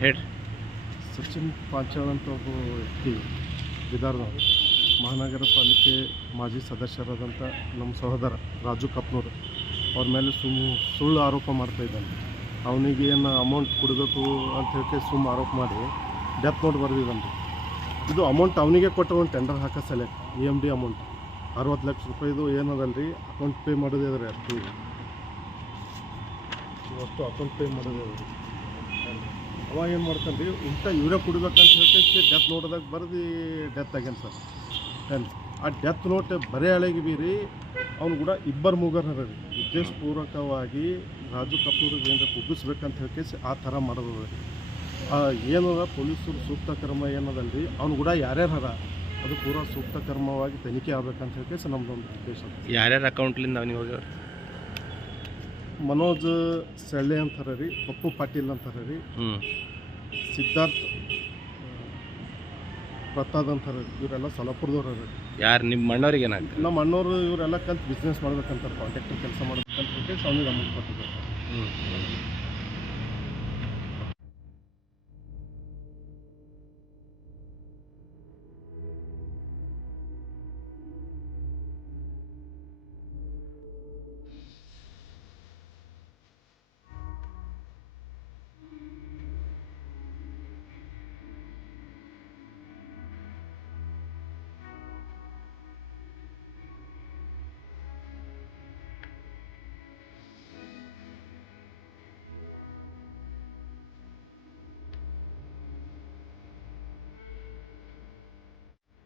ಹೇಳ್ರಿ. ಸಚಿನ್ ಪಾಂಚಾಳ್ ಅಂತ ಒಬ್ಬ ವ್ಯಕ್ತಿ ಬಿದಾರ್ದವ್ರು, ಮಹಾನಗರ ಪಾಲಿಕೆ ಮಾಜಿ ಸದಸ್ಯರಾದಂಥ ನಮ್ಮ ಸಹೋದರ ರಾಜು ಕಪ್ನೂರು ಅವ್ರ ಮೇಲೆ ಸುಳ್ಳು ಆರೋಪ ಮಾಡ್ತಾಯಿದ್ದಾನೆ. ಅವನಿಗೆ ಏನು ಅಮೌಂಟ್ ಕೊಡಬೇಕು ಅಂತ ಹೇಳಿ ಆರೋಪ ಮಾಡಿ ಡೆತ್ ನೋಟ್ ಬರೆದಿದ್ದಾನೆ. ಇದು ಅಮೌಂಟ್ ಅವನಿಗೆ ಕೊಟ್ಟು ಒಂದು ಟೆಂಡರ್ ಹಾಕೋ ಸೆಲೆಕ್ಟ್ EMD ಅಮೌಂಟ್ 60 ಲಕ್ಷ ರೂಪಾಯಿದು ಏನದಲ್ಲ ರೀ, ಅಕೌಂಟ್ ಪೇ ಮಾಡೋದೇ ರೀ. ಅಷ್ಟು ಅಕೌಂಟ್ ಪೇ ಮಾಡೋದೇ ರೀ. ಅವಾಗ ಏನು ಮಾಡ್ತಾನೆ ರೀ, ಇವರೇ ಕೊಡ್ಬೇಕಂತ ಹೇಳಿ ಡೆತ್ ನೋಟ್ದಾಗ ಬರೆದು ಡೆತ್ ಆಗ್ಯಾನ ಸರ್. ಆ ಡೆತ್ ನೋಟ್ ಬರೀ ಹಳೆಗೆ ಬಿ ರೀ ಅವ್ನು ಕೂಡ ಇಬ್ಬರು ಮೂಗರ ರೀ ಉದ್ದೇಶಪೂರ್ವಕವಾಗಿ ರಾಜು ಕಪೂರಿಗೆ ಏನಾರ ಕುಗ್ಗಿಸ್ಬೇಕಂತ ಹೇಳಿ ಆ ಥರ ಮಾಡೋದು ರೀ. ಏನದ ಪೊಲೀಸರು ಸೂಕ್ತ ಕ್ರಮ ಏನದಲ್ಲ ರೀ, ಅವ್ನು ಕೂಡ ಯಾರ್ಯಾರ ಅದು ಪೂರಾ ಸೂಕ್ತ ಕ್ರಮವಾಗಿ ತನಿಖೆ ಆಗ್ಬೇಕಂತ ಹೇಳಿ ನಮ್ಮದೊಂದು ಉದ್ದೇಶ. ಯಾರ್ಯಾರ ಅಕೌಂಟ್ಲಿಂದ ಅವನಿಗೆ ಹೋಗ್ಯಾವ? ಮನೋಜ್ ಸೆಳ್ಳೆ ಅಂತಾರೆ ರೀ, ಪಪ್ಪು ಪಾಟೀಲ್ ಅಂತಾರೆ ರೀ, ಸಿದ್ಧಾರ್ಥ್ ಪ್ರಸಾದ್ ಅಂತಾರೆ ರೀ. ಇವರೆಲ್ಲ ಸೊಲ್ಲಾಪುರದವ್ರು ರೀ. ಯಾರು ನಿಮ್ಮ ಅಣ್ಣವ್ರಿಗೆ ಏನಾಗ್ತದೆ? ನಮ್ಮ ಅಣ್ಣವರು ಇವರೆಲ್ಲ ಕಲ್ತು ಬಿಸ್ನೆಸ್ ಮಾಡ್ಬೇಕಂತಾರೆ, ಕಾಂಟ್ರಾಕ್ಟರ್ ಕೆಲಸ ಮಾಡ್ಬೇಕಂತ ಹೇಳಿ ಅವ್ನಿಗೆ ಅಮೌಂಟ್ ಕೊಟ್ಟಿದ್ದಾರೆ.